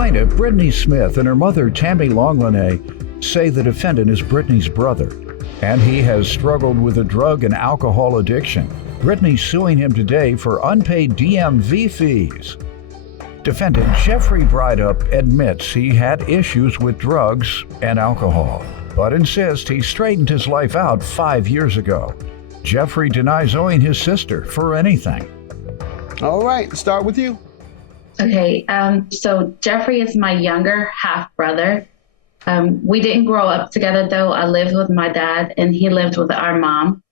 Plaintiff Brittany Smith and her mother Tammy Longlinay say the defendant is Brittany's brother, and he has struggled with a drug and alcohol addiction. Brittany's suing him today for unpaid DMV fees. Defendant Jeffrey Brydup admits he had issues with drugs and alcohol, but insists he straightened his life out 5 years ago. Jeffrey denies owing his sister for anything. All right, start with you. Okay, so Jeffrey is my younger half brother. We didn't grow up together though. I lived with my dad and he lived with our mom.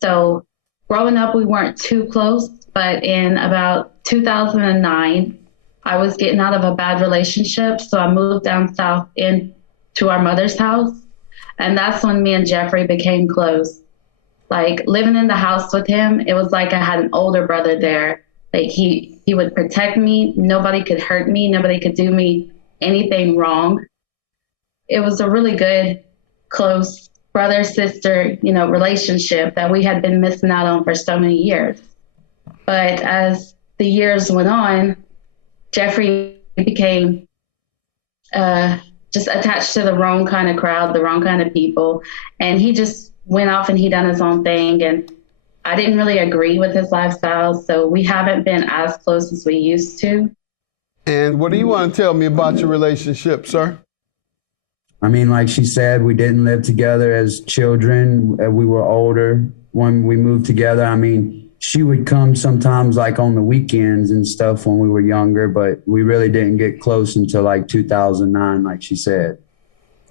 So growing up, we weren't too close, but in about 2009, I was getting out of a bad relationship. So I moved down south into our mother's house. And that's when me and Jeffrey became close. Like living in the house with him, it was like I had an older brother there. Like he would protect me. Nobody could hurt me. Nobody could do me anything wrong. It was a really good, close brother-sister, relationship that we had been missing out on for so many years. But as the years went on, Jeffrey became just attached to the wrong kind of crowd, the wrong kind of people. And he just went off and he done his own thing. And I didn't really agree with his lifestyle, so we haven't been as close as we used to. And what do you want to tell me about your relationship, sir? I mean, like she said, we didn't live together as children. We were older when we moved together. I mean, she would come sometimes like on the weekends and stuff when we were younger, but we really didn't get close until like 2009, like she said.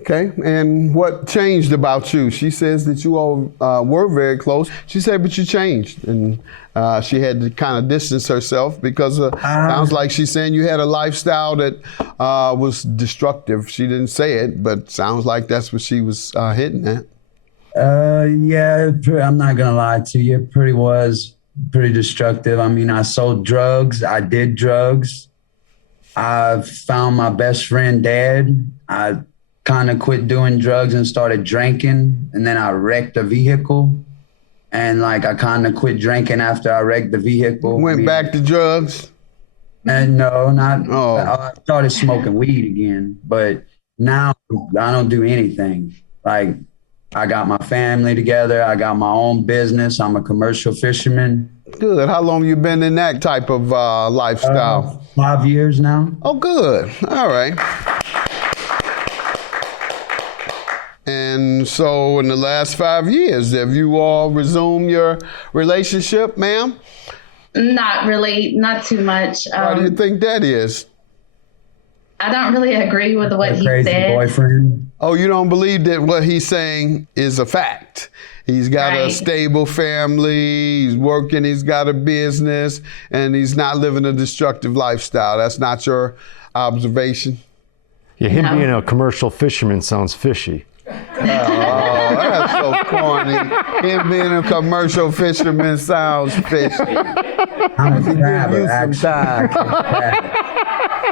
Okay, and what changed about you? She says that you all were very close. She said, but you changed, and she had to kind of distance herself because sounds like she's saying you had a lifestyle that was destructive. She didn't say it, but sounds like that's what she was hitting at. Yeah, I'm not gonna lie to you. It was pretty destructive. I mean, I sold drugs. I did drugs. I found my best friend dead. I kind of quit doing drugs and started drinking, and then I wrecked a vehicle, and I kind of quit drinking after I wrecked the vehicle. Went back to drugs? And no, not. Oh. I started smoking weed again, but now I don't do anything. Like, I got my family together. I got my own business. I'm a commercial fisherman. Good. How long you been in that type of lifestyle? 5 years now. Oh, good. All right. And so in the last 5 years, have you all resumed your relationship, ma'am? Not really, not too much. Why do you think that is? I don't really agree with what he crazy said. Boyfriend. Oh, you don't believe that what he's saying is a fact? He's got a stable family, he's working, he's got a business, and he's not living a destructive lifestyle. That's not your observation? Yeah, him being a commercial fisherman sounds fishy. Oh, that's so corny. Him being a commercial fisherman sounds fishy. I'm a crabber, actually.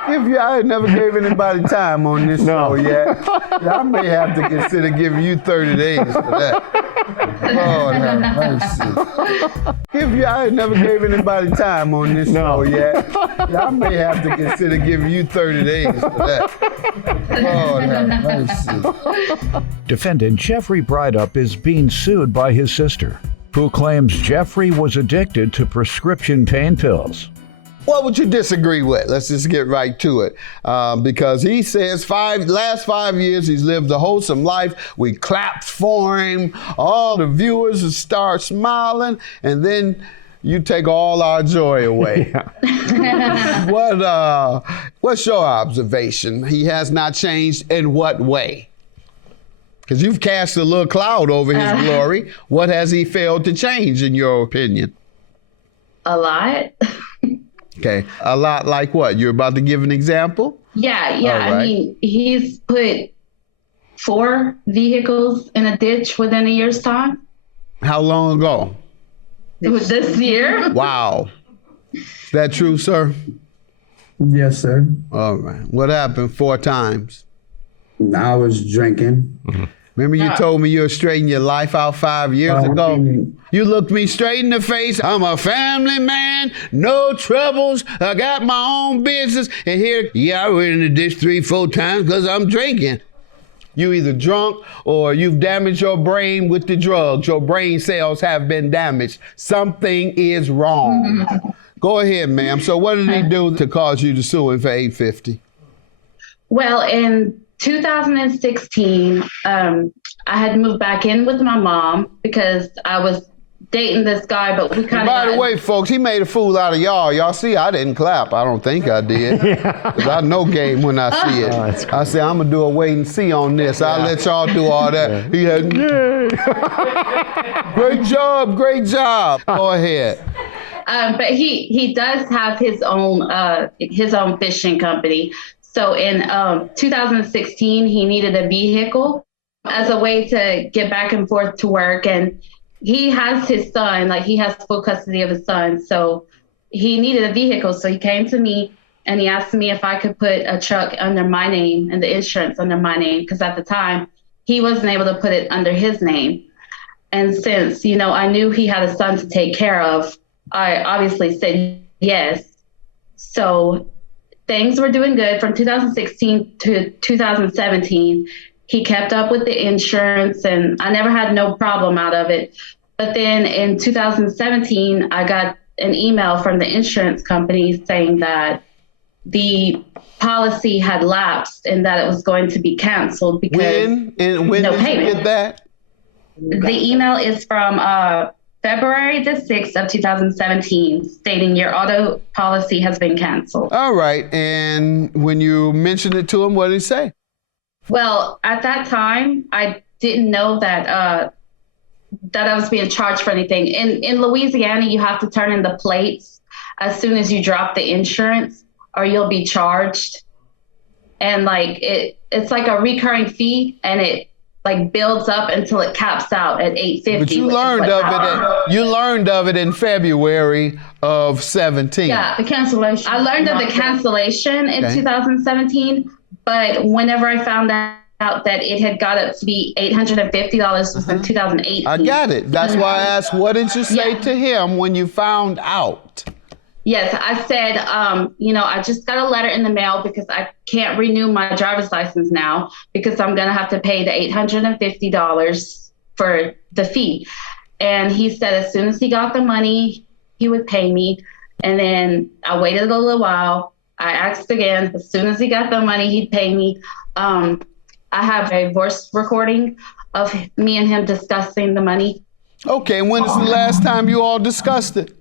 If y'all never gave anybody time on this show yet, I may have to consider giving you 30 days for that. Lord have mercy. If y'all never gave anybody time on this show yet, I may have to consider giving you 30 days for that. Lord have mercy. Defendant Jeffrey Brydup is being sued by his sister, who claims Jeffrey was addicted to prescription pain pills. What would you disagree with? Let's just get right to it. Because he says last 5 years he's lived a wholesome life. We clapped for him. All the viewers start smiling, and then you take all our joy away. What's your observation? He has not changed in what way? Because you've cast a little cloud over his glory. What has he failed to change, in your opinion? A lot. Okay, a lot like what? You're about to give an example? Yeah. Right. I mean, he's put 4 vehicles in a ditch within a year's time. How long ago? It was this year. Wow. Is that true, sir? Yes, sir. All right. What happened 4 times? I was drinking. Remember you told me you'll straighten your life out 5 years ago? You looked me straight in the face. I'm a family man, no troubles. I got my own business. And here, I went in the ditch 3-4 times because I'm drinking. You either drunk or you've damaged your brain with the drugs. Your brain cells have been damaged. Something is wrong. Go ahead, ma'am. So what did he do to cause you to sue him for $850? Well, in 2016, I had moved back in with my mom because I was dating this guy, but we kind of. By the way, folks, he made a fool out of y'all. Y'all see, I didn't clap. I don't think I did. Because I know game when I see it. I say, I'm going to do a wait and see on this. I'll let y'all do all that. He had, great job, great job. Go ahead. But he does have his own fishing company. So in 2016, he needed a vehicle as a way to get back and forth to work. And he has his son, like he has full custody of his son. So he needed a vehicle. So he came to me and he asked me if I could put a truck under my name and the insurance under my name. Because at the time, he wasn't able to put it under his name. And since, I knew he had a son to take care of, I obviously said yes. So things were doing good from 2016 to 2017. He kept up with the insurance and I never had no problem out of it. But then in 2017, I got an email from the insurance company saying that the policy had lapsed and that it was going to be canceled because when no did payment. you get that? The email is from February the 6th of 2017, stating your auto policy has been canceled. All right. And when you mentioned it to him, what did he say? Well, at that time, I didn't know that I was being charged for anything. In Louisiana, you have to turn in the plates as soon as you drop the insurance or you'll be charged. And it's like a recurring fee and it builds up until it caps out at $850. But you learned of it in February of 17. Yeah, the cancellation. I learned of the cancellation in 2017, but whenever I found out that it had got up to be $850 was in 2018. I got it. That's why I asked, what did you say to him when you found out? Yes, I said, I just got a letter in the mail because I can't renew my driver's license now because I'm going to have to pay the $850 for the fee. And he said as soon as he got the money, he would pay me. And then I waited a little while. I asked again. As soon as he got the money, he'd pay me. I have a voice recording of me and him discussing the money. Okay, and when is the last time you all discussed it?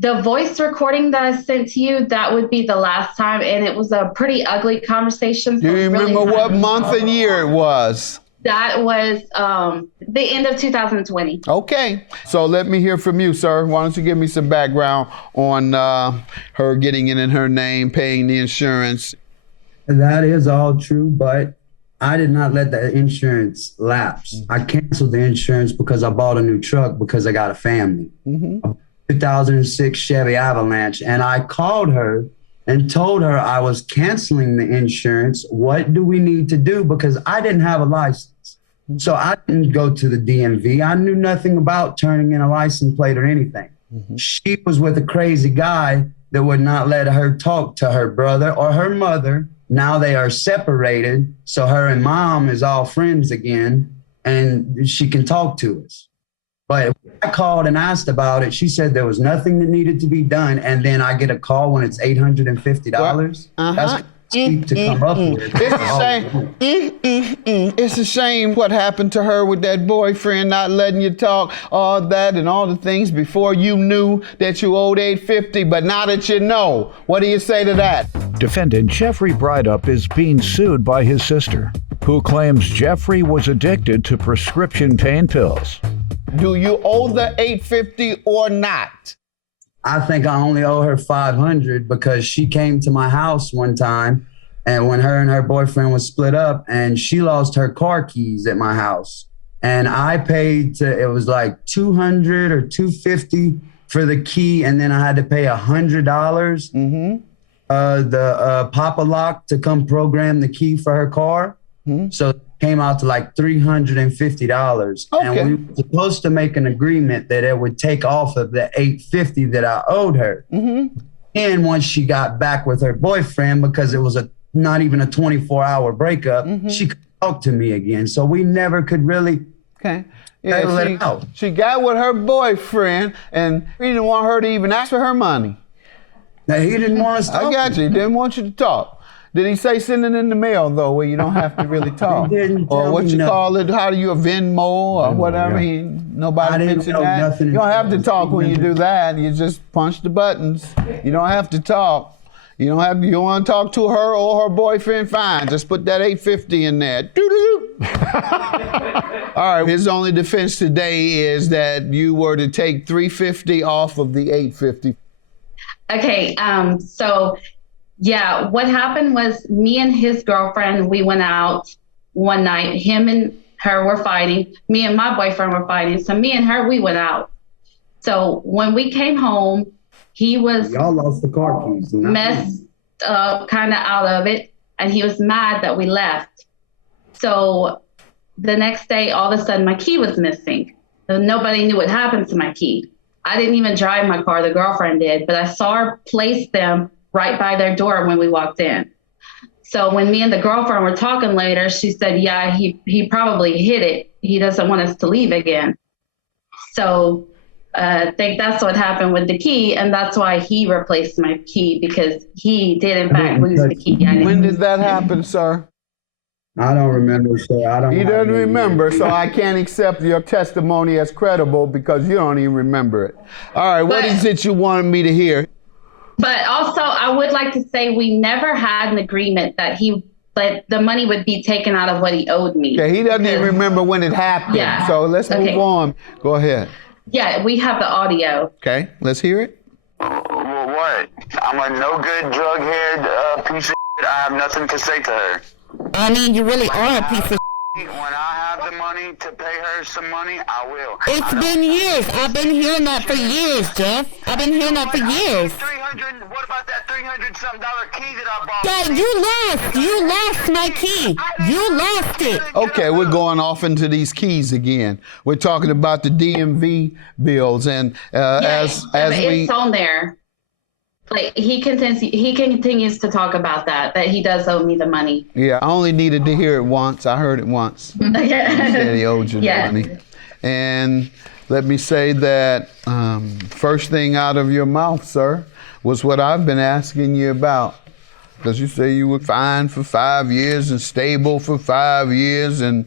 The voice recording that I sent to you, that would be the last time, and it was a pretty ugly conversation. Do you remember what month and year it was? That was the end of 2020. Okay, so let me hear from you, sir. Why don't you give me some background on her getting it in her name, paying the insurance? That is all true, but I did not let the insurance lapse. I canceled the insurance because I bought a new truck because I got a family. 2006 Chevy Avalanche, and I called her and told her I was canceling the insurance. What do we need to do? Because I didn't have a license. So I didn't go to the DMV. I knew nothing about turning in a license plate or anything. She was with a crazy guy that would not let her talk to her brother or her mother. Now they are separated. So her and mom is all friends again, and she can talk to us. But I called and asked about it. She said there was nothing that needed to be done. And then I get a call when it's $850. That's cheap to come up with. It's a shame. It's a shame what happened to her with that boyfriend not letting you talk, all that and all the things before you knew that you owed $850. But now that you know, what do you say to that? Defendant Jeffrey Brydup is being sued by his sister, who claims Jeffrey was addicted to prescription pain pills. Do you owe the $850 or not? I think I only owe her $500 because she came to my house one time, and when her and her boyfriend was split up, and she lost her car keys at my house, and I paid it was like $200 or $250 for the key, and then I had to pay $100. The Papa Lock to come program the key for her car. So it came out to like $350. Okay. And we were supposed to make an agreement that it would take off of the $850 that I owed her. And once she got back with her boyfriend, because it was not even a 24-hour breakup, she could talk to me again. So we never could really Okay. settle it out. She got with her boyfriend, and he didn't want her to even ask for her money. Now, he didn't want us to talk. I got you. He didn't want you to talk. Did he say send it in the mail, though, where you don't have to really talk? He didn't or tell what me you nothing. call it? How do you, a Venmo or whatever? yeah. Nobody I didn't mentioned know that. nothing You don't have to until talk when you do that. You just punch the buttons. You don't have to talk. You don't have. You want to talk to her or her boyfriend? Fine. Just put that $850 in there. Doo-doo-doo. All right. His only defense today is that you were to take $350 off of the $850. Okay, so yeah, what happened was me and his girlfriend, we went out one night. Him and her were fighting. Me and my boyfriend were fighting. So me and her, we went out. So when we came home, he was Y'all lost the car keys. not me. messed up, kind of out of it, and he was mad that we left. So the next day, all of a sudden, my key was missing. And nobody knew what happened to my key. I didn't even drive my car, the girlfriend did, but I saw her place them right by their door when we walked in. So when me and the girlfriend were talking later, she said, yeah, he probably hid it. He doesn't want us to leave again. So I think that's what happened with the key, and that's why he replaced my key, because he did in fact lose the key. When did that happen, sir? I don't remember, sir. I don't. He have doesn't any- remember, so I can't accept your testimony as credible because you don't even remember it. All right, what But- is it you wanted me to hear? But also, I would like to say we never had an agreement that the money would be taken out of what he owed me. Okay, he doesn't even remember when it happened. Yeah. So let's move Okay. on. Go ahead. Yeah, we have the audio. Okay, let's hear it. Well, what? I'm a no good drug head piece of shit. I have nothing to say to her. I mean, you really are a piece of. When I have the money to pay her some money, I will. It's been years. I've been hearing that for years, Jeff. I've been hearing that for years. 300. What about that $300-something key that I bought? Dad, you lost my key. You lost it. Okay, we're going off into these keys again. We're talking about the DMV bills, and as we. It's on there. Like he continues to talk about that he does owe me the money. Yeah, I only needed to hear it once. I heard it once. He said he owed you the Yeah. money. And let me say that first thing out of your mouth, sir, was what I've been asking you about. Because you say you were fine for 5 years and stable for 5 years, and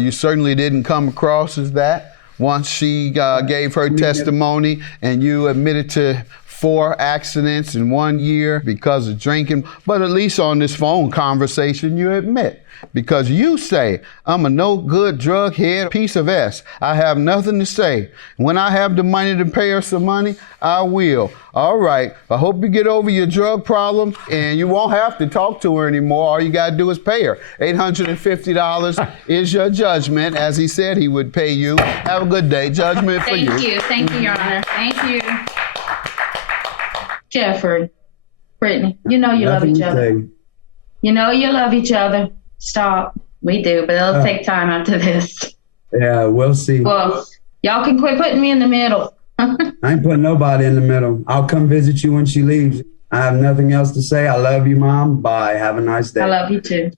you certainly didn't come across as that. Once she gave her testimony and you admitted to 4 accidents in 1 year because of drinking, but at least on this phone conversation you admit. Because you say, I'm a no good drug head piece of S. I have nothing to say. When I have the money to pay her some money, I will. All right, I hope you get over your drug problem and you won't have to talk to her anymore. All you gotta do is pay her. $850 is your judgment, as he said he would pay you. Have a good day. Judgment for you. Thank you, Your Honor. Thank you. Jeffrey, Brittany, you know you love Nothing each to other. say. You know you love each other. Stop. We do, but it'll take time after this. Yeah, we'll see. Well, y'all can quit putting me in the middle. I ain't putting nobody in the middle. I'll come visit you when she leaves. I have nothing else to say. I love you, Mom. Bye. Have a nice day. I love you too.